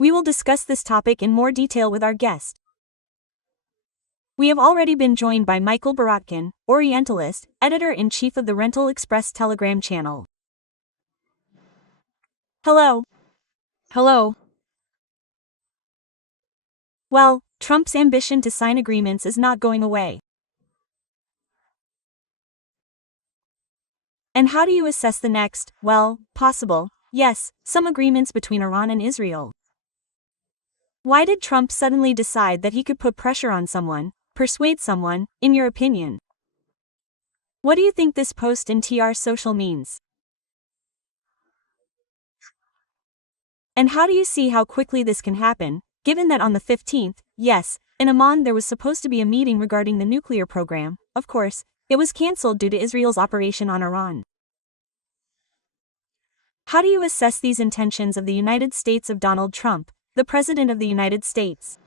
We will discuss this topic in more detail with our guest. We have already been joined by Mihaэль Borodkин, Orientalist, Editor-in-Chief of the Rental Express Telegram channel. Hello. Hello. Well, Trump's ambition to sign agreements is not going away. And how do you assess the next, possible, yes, some agreements between Iran and Israel? Why did Trump suddenly decide that he could put pressure on someone, persuade someone, in your opinion? What do you think this post in TR social means? And how do you see how quickly this can happen, given that on the 15th, yes, in Amman there was supposed to be a meeting regarding the nuclear program? Of course, it was cancelled due to Israel's operation on Iran. How do you assess these intentions of the United States of Donald Trump, the President of the United States?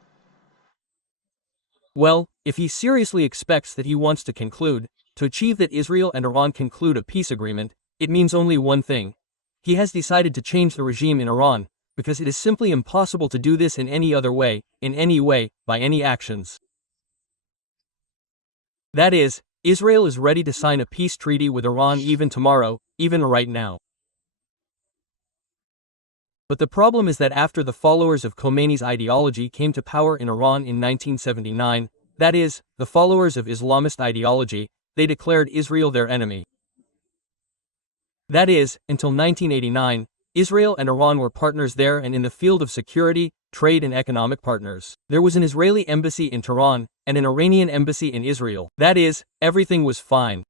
Well, if he seriously expects that he wants to achieve that Israel and Iran conclude a peace agreement, it means only one thing. He has decided to change the regime in Iran, because it is simply impossible to do this in any other way, by any actions. That is, Israel is ready to sign a peace treaty with Iran even tomorrow, even right now. But the problem is that after the followers of Khomeini's ideology came to power in Iran in 1979, that is, the followers of Islamist ideology, they declared Israel their enemy. That is, until 1989, Israel and Iran were partners there and in the field of security, trade and economic partners. There was an Israeli embassy in Tehran and an Iranian embassy in Israel. That is, everything was fine.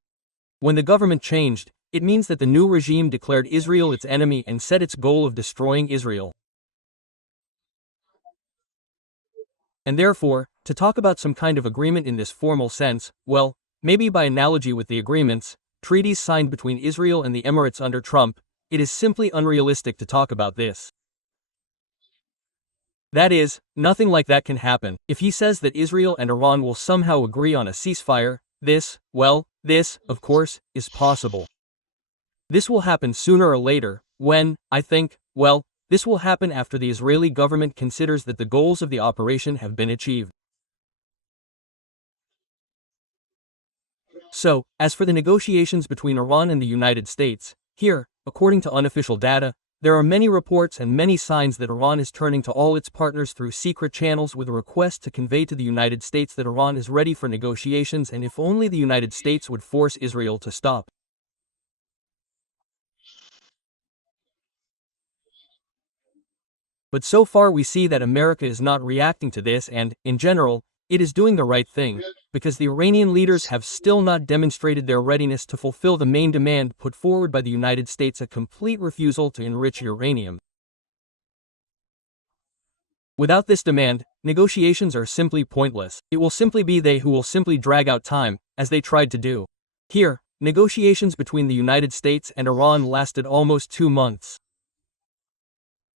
When the government changed, it means that the new regime declared Israel its enemy and set its goal of destroying Israel. And therefore, to talk about some kind of agreement in this formal sense, well, maybe by analogy with the agreements, treaties signed between Israel and the Emirates under Trump, it is simply unrealistic to talk about this. That is, nothing like that can happen. If he says that Israel and Iran will somehow agree on a ceasefire, this, of course, is possible. This will happen sooner or later, when, I think, this will happen after the Israeli government considers that the goals of the operation have been achieved. So, as for the negotiations between Iran and the United States, here, according to unofficial data, there are many reports and many signs that Iran is turning to all its partners through secret channels with a request to convey to the United States that Iran is ready for negotiations and if only the United States would force Israel to stop. But so far we see that America is not reacting to this and, in general, it is doing the right thing, because the Iranian leaders have still not demonstrated their readiness to fulfill the main demand put forward by the United States, a complete refusal to enrich uranium. Without this demand, negotiations are simply pointless. It will simply be they who will simply drag out time, as they tried to do. Here, negotiations between the United States and Iran lasted almost 2 months.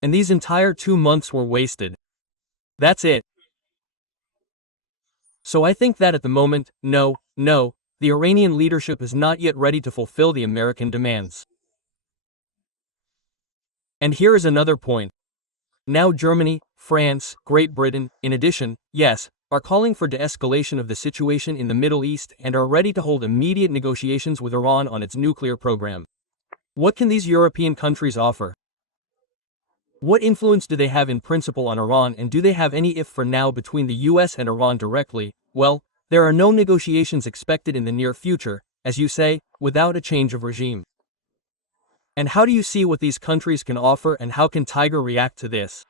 And these entire 2 months were wasted. That's it. So I think that at the moment, no, the Iranian leadership is not yet ready to fulfill the American demands. And here is another point. Now Germany, France, Great Britain, in addition, are calling for de-escalation of the situation in the Middle East and are ready to hold immediate negotiations with Iran on its nuclear program. What can these European countries offer? What influence do they have in principle on Iran, and do they have any if for now between the US and Iran directly? Well, there are no negotiations expected in the near future, as you say, without a change of regime. And how do you see what these countries can offer, and how can Tiger react to this?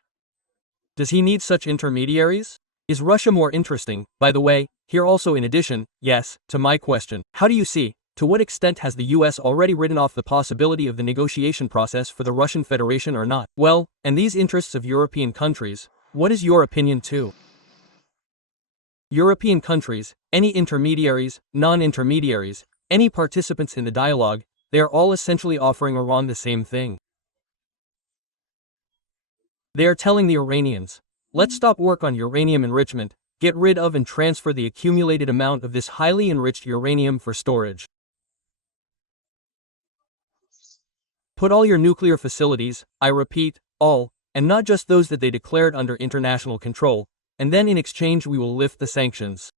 Does he need such intermediaries? Is Russia more interesting? By the way, here also in addition, to my question, how do you see, to what extent has the US already written off the possibility of the negotiation process for the Russian Federation or not? Well, and these interests of European countries, what is your opinion too? European countries, any intermediaries, non-intermediaries, any participants in the dialogue, they are all essentially offering Iran the same thing. They are telling the Iranians, let's stop work on uranium enrichment, get rid of and transfer the accumulated amount of this highly enriched uranium for storage. Put all your nuclear facilities, I repeat, all, and not just those that they declared under international control, and then in exchange we will lift the sanctions.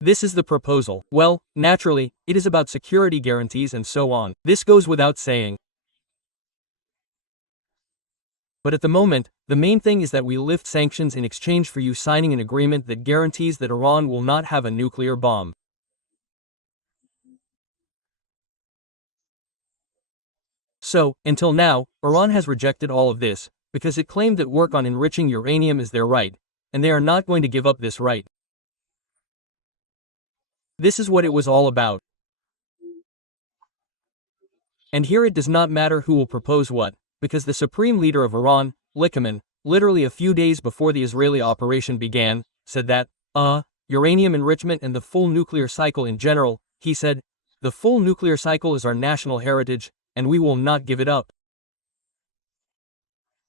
This is the proposal. Well, naturally, it is about security guarantees and so on. This goes without saying. But at the moment, the main thing is that we lift sanctions in exchange for you signing an agreement that guarantees that Iran will not have a nuclear bomb. So, until now, Iran has rejected all of this, because it claimed that work on enriching uranium is their right, and they are not going to give up this right. This is what it was all about. And here it does not matter who will propose what, because the supreme leader of Iran, Liqman, literally a few days before the Israeli operation began, said that, uranium enrichment and the full nuclear cycle in general, he said, the full nuclear cycle is our national heritage, and we will not give it up.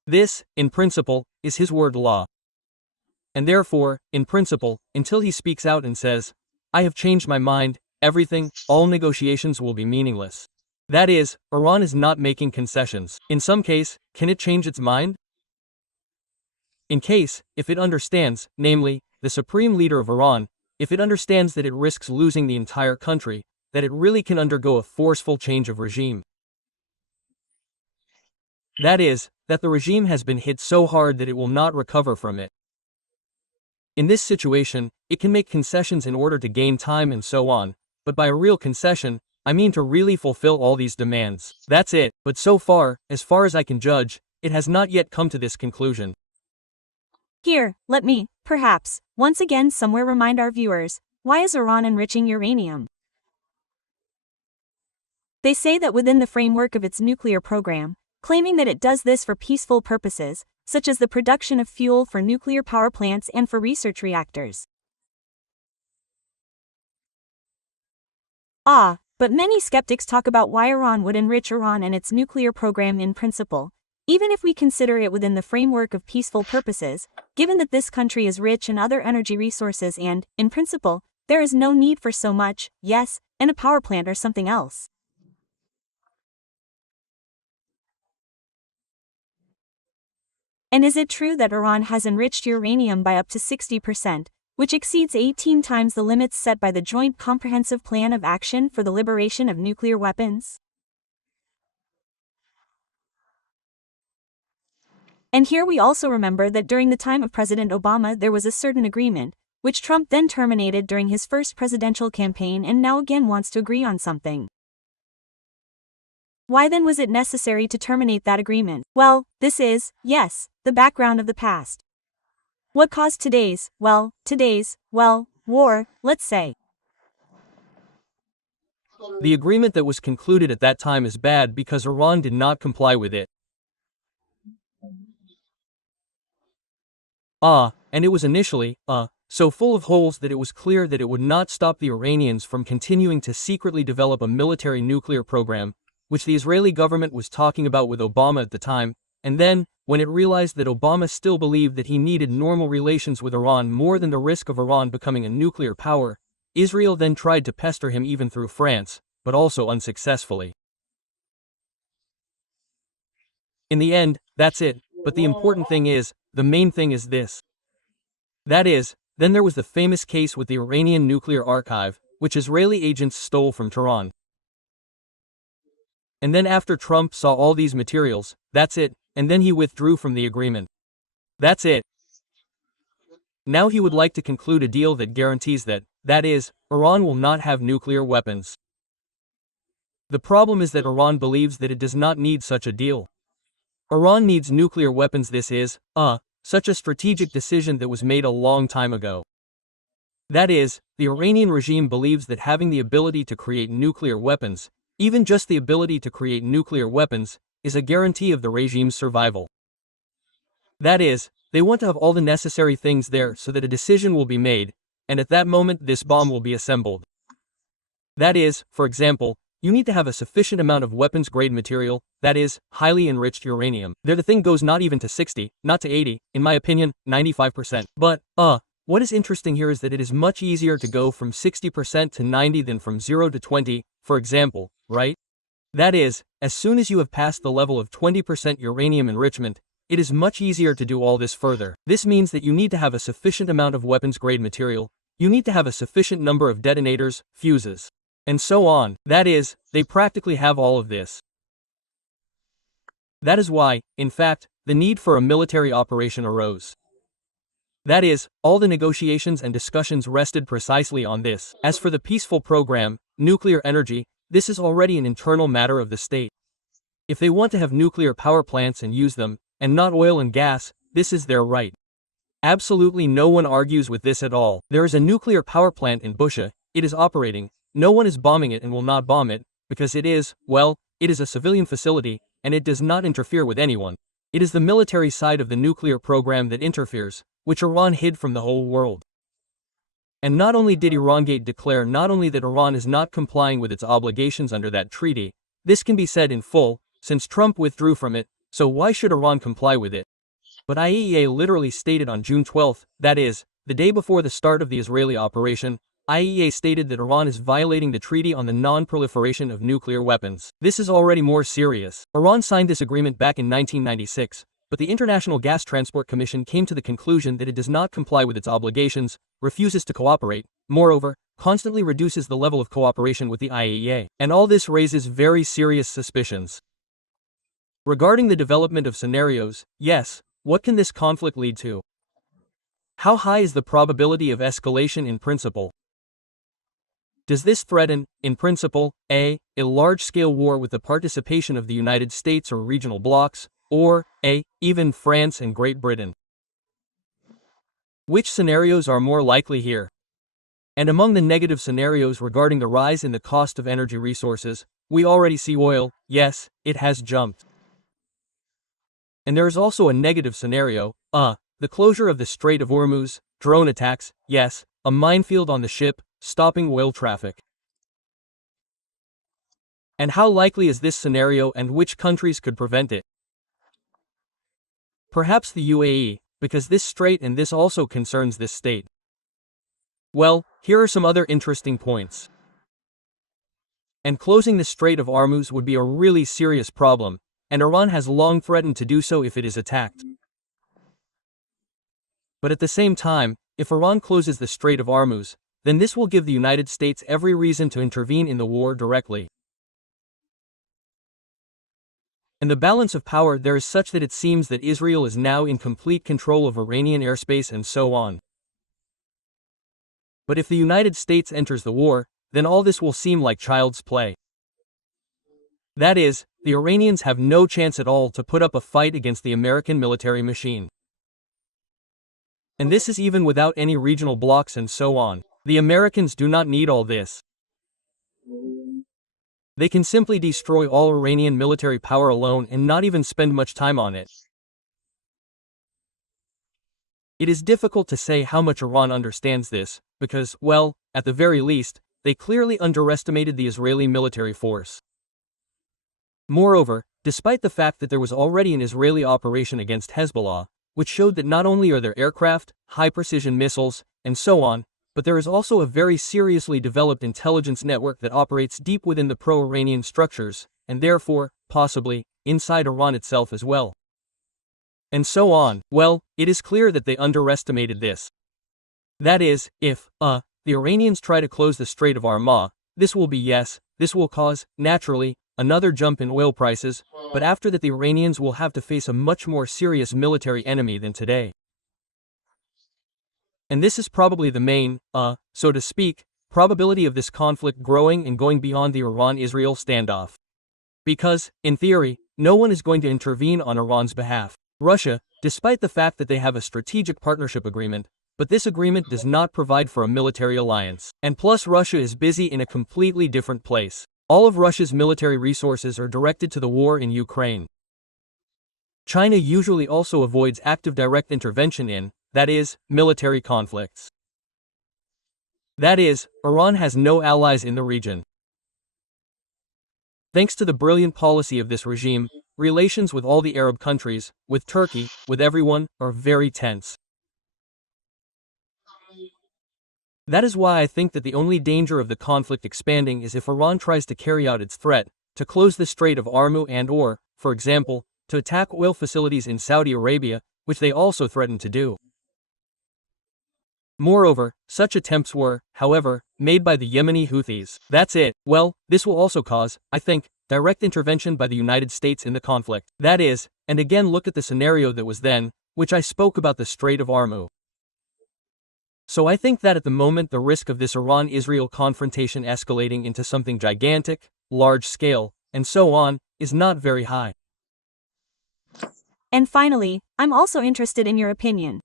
This, in principle, is his word law. And therefore, in principle, until he speaks out and says, I have changed my mind, all negotiations will be meaningless. That is, Iran is not making concessions. In some case, can it change its mind? In case, if it understands, namely, the supreme leader of Iran, if it understands that it risks losing the entire country, that it really can undergo a forceful change of regime. That is, that the regime has been hit so hard that it will not recover from it. In this situation, it can make concessions in order to gain time and so on, but by a real concession, I mean to really fulfill all these demands. That's it, but so far as I can judge, it has not yet come to this conclusion. Here, let me, perhaps, once again somewhere remind our viewers, why is Iran enriching uranium? They say that within the framework of its nuclear program, claiming that it does this for peaceful purposes, such as the production of fuel for nuclear power plants and for research reactors. But many skeptics talk about why Iran would enrich Iran and its nuclear program in principle, even if we consider it within the framework of peaceful purposes, given that this country is rich in other energy resources and, in principle, there is no need for so much, and a power plant or something else. And is it true that Iran has enriched uranium by up to 60%, which exceeds 18 times the limits set by the Joint Comprehensive Plan of Action for the Liberation of Nuclear Weapons? And here we also remember that during the time of President Obama there was a certain agreement, which Trump then terminated during his first presidential campaign and now again wants to agree on something. Why then was it necessary to terminate that agreement? Well, this is, the background of the past. What caused today's war, let's say? The agreement that was concluded at that time is bad because Iran did not comply with it. And it was initially, so full of holes that it was clear that it would not stop the Iranians from continuing to secretly develop a military nuclear program, which the Israeli government was talking about with Obama at the time, and then, when it realized that Obama still believed that he needed normal relations with Iran more than the risk of Iran becoming a nuclear power, Israel then tried to pester him even through France, but also unsuccessfully. In the end, that's it, but the important thing is, the main thing is this. That is, then there was the famous case with the Iranian nuclear archive, which Israeli agents stole from Tehran. And then after Trump saw all these materials, that's it, and then he withdrew from the agreement. That's it. Now he would like to conclude a deal that guarantees that is, Iran will not have nuclear weapons. The problem is that Iran believes that it does not need such a deal. Iran needs nuclear weapons. This is, such a strategic decision that was made a long time ago. That is, the Iranian regime believes that having the ability to create nuclear weapons, even just the ability to create nuclear weapons, is a guarantee of the regime's survival. That is, they want to have all the necessary things there so that a decision will be made, and at that moment this bomb will be assembled. That is, for example, you need to have a sufficient amount of weapons-grade material, that is, highly enriched uranium. There the thing goes not even to 60, not to 80, in my opinion, 95%. But, what is interesting here is that it is much easier to go from 60% to 90 than from 0 to 20, for example, right? That is, as soon as you have passed the level of 20% uranium enrichment, it is much easier to do all this further. This means that you need to have a sufficient amount of weapons-grade material, you need to have a sufficient number of detonators, fuses, and so on. That is, they practically have all of this. That is why, in fact, the need for a military operation arose. That is, all the negotiations and discussions rested precisely on this. As for the peaceful program, nuclear energy, this is already an internal matter of the state. If they want to have nuclear power plants and use them, and not oil and gas, this is their right. Absolutely no one argues with this at all. There is a nuclear power plant in Bushehr, it is operating, no one is bombing it and will not bomb it, because it is, well, it is a civilian facility, and it does not interfere with anyone. It is the military side of the nuclear program that interferes, which Iran hid from the whole world. And not only did Irangate declare not only that Iran is not complying with its obligations under that treaty, this can be said in full, since Trump withdrew from it, so why should Iran comply with it? But IAEA literally stated on June 12, that is, the day before the start of the Israeli operation, IAEA stated that Iran is violating the Treaty on the Non-Proliferation of Nuclear Weapons. This is already more serious. Iran signed this agreement back in 1996, but the International Gas Transport Commission came to the conclusion that it does not comply with its obligations, refuses to cooperate, moreover, constantly reduces the level of cooperation with the IAEA. And all this raises very serious suspicions. Regarding the development of scenarios, yes, what can this conflict lead to? How high is the probability of escalation in principle? Does this threaten, in principle, a large-scale war with the participation of the United States or regional blocs, or even France and Great Britain? Which scenarios are more likely here? And among the negative scenarios regarding the rise in the cost of energy resources, we already see oil, yes, it has jumped. And there is also a negative scenario, the closure of the Strait of Hormuz, drone attacks, yes, a minefield on the ship, stopping oil traffic. And how likely is this scenario and which countries could prevent it? Perhaps the UAE, because this strait and this also concerns this state. Well, here are some other interesting points. And closing the Strait of Hormuz would be a really serious problem, and Iran has long threatened to do so if it is attacked. But at the same time, if Iran closes the Strait of Hormuz, then this will give the United States every reason to intervene in the war directly. And the balance of power there is such that it seems that Israel is now in complete control of Iranian airspace and so on. But if the United States enters the war, then all this will seem like child's play. That is, the Iranians have no chance at all to put up a fight against the American military machine. And this is even without any regional blocs and so on. The Americans do not need all this. They can simply destroy all Iranian military power alone and not even spend much time on it. It is difficult to say how much Iran understands this, because, well, at the very least, they clearly underestimated the Israeli military force. Moreover, despite the fact that there was already an Israeli operation against Hezbollah, which showed that not only are there aircraft, high-precision missiles, and so on, but there is also a very seriously developed intelligence network that operates deep within the pro-Iranian structures, and therefore, possibly, inside Iran itself as well. And so on. Well, it is clear that they underestimated this. That is, if, the Iranians try to close the Strait of Hormuz, this will be yes, this will cause, naturally, another jump in oil prices, but after that the Iranians will have to face a much more serious military enemy than today. And this is probably the main, so to speak, probability of this conflict growing and going beyond the Iran-Israel standoff. Because, in theory, no one is going to intervene on Iran's behalf. Russia, despite the fact that they have a strategic partnership agreement, but this agreement does not provide for a military alliance. And plus Russia is busy in a completely different place. All of Russia's military resources are directed to the war in Ukraine. China usually also avoids active direct intervention in, that is, military conflicts. That is, Iran has no allies in the region. Thanks to the brilliant policy of this regime, relations with all the Arab countries, with Turkey, with everyone, are very tense. That is why I think that the only danger of the conflict expanding is if Iran tries to carry out its threat, to close the Strait of Hormuz and or, for example, to attack oil facilities in Saudi Arabia, which they also threatened to do. Moreover, such attempts were, however, made by the Yemeni Houthis. That's it. Well, this will also cause, I think, direct intervention by the United States in the conflict. That is, and again look at the scenario that was then, which I spoke about the Strait of Hormuz. So I think that at the moment the risk of this Iran-Israel confrontation escalating into something gigantic, large-scale, and so on, is not very high. And finally, I'm also interested in your opinion.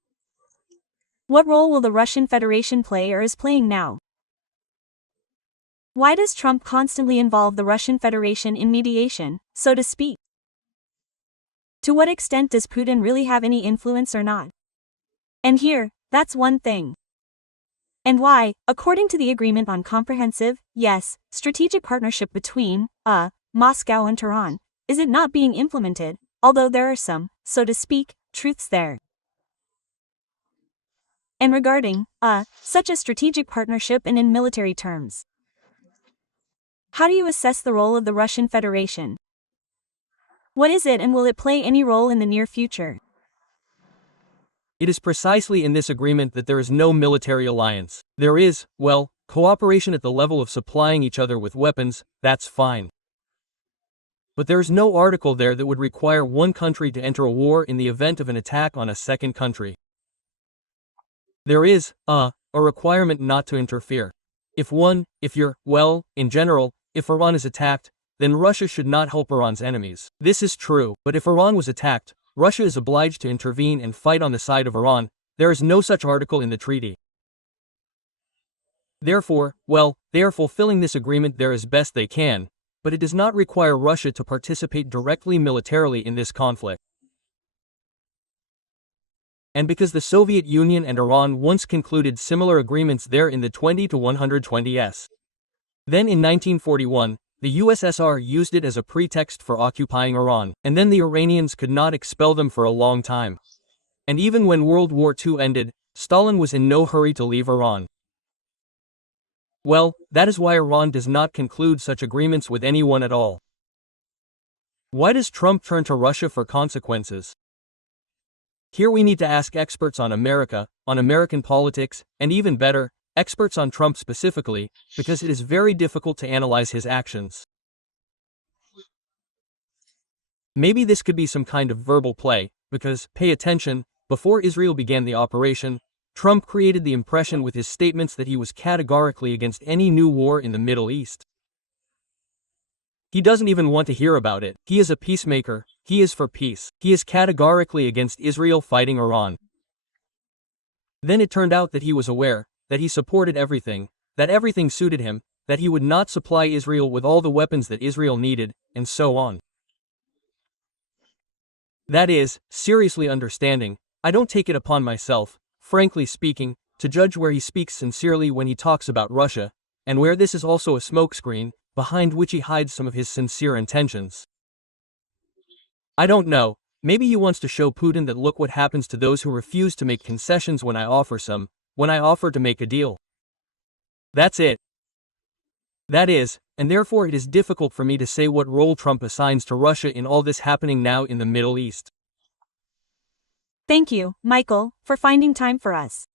What role will the Russian Federation play or is playing now? Why does Trump constantly involve the Russian Federation in mediation, so to speak? To what extent does Putin really have any influence or not? And here, that's one thing. And why, according to the agreement on comprehensive, yes, strategic partnership between, Moscow and Tehran, is it not being implemented, although there are some, so to speak, truths there? And regarding, such a strategic partnership and in military terms, how do you assess the role of the Russian Federation? What is it and will it play any role in the near future? It is precisely in this agreement that there is no military alliance. There is, well, cooperation at the level of supplying each other with weapons, that's fine. But there is no article there that would require one country to enter a war in the event of an attack on a second country. There is, a requirement not to interfere. If in general, if Iran is attacked, then Russia should not help Iran's enemies. This is true, but if Iran was attacked, Russia is obliged to intervene and fight on the side of Iran. There is no such article in the treaty. Therefore, they are fulfilling this agreement there as best they can, but it does not require Russia to participate directly militarily in this conflict. And because the Soviet Union and Iran once concluded similar agreements there in the 20 to 120s. Then in 1941, the USSR used it as a pretext for occupying Iran, and then the Iranians could not expel them for a long time. And even when World War II ended, Stalin was in no hurry to leave Iran. Well, that is why Iran does not conclude such agreements with anyone at all. Why does Trump turn to Russia for consequences? Here we need to ask experts on America, on American politics, and even better, experts on Trump specifically, because it is very difficult to analyze his actions. Maybe this could be some kind of verbal play, because, pay attention, before Israel began the operation, Trump created the impression with his statements that he was categorically against any new war in the Middle East. He doesn't even want to hear about it. He is a peacemaker, he is for peace. He is categorically against Israel fighting Iran. Then it turned out that he was aware, that he supported everything, that everything suited him, that he would not supply Israel with all the weapons that Israel needed, and so on. That is, seriously understanding, I don't take it upon myself, frankly speaking, to judge where he speaks sincerely when he talks about Russia, and where this is also a smokescreen, behind which he hides some of his sincere intentions. I don't know, maybe he wants to show Putin that look what happens to those who refuse to make concessions when I offer some, when I offer to make a deal. That's it. That is, and therefore it is difficult for me to say what role Trump assigns to Russia in all this happening now in the Middle East. Thank you, Michael, for finding time for us.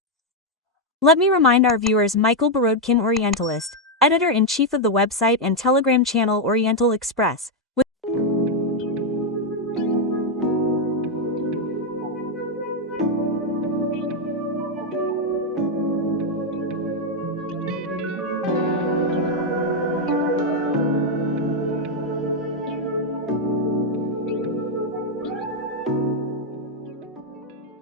Let me remind our viewers Mihaэль Borodkин, Orientalist, editor-in-chief of the website and Telegram channel Oriental Express,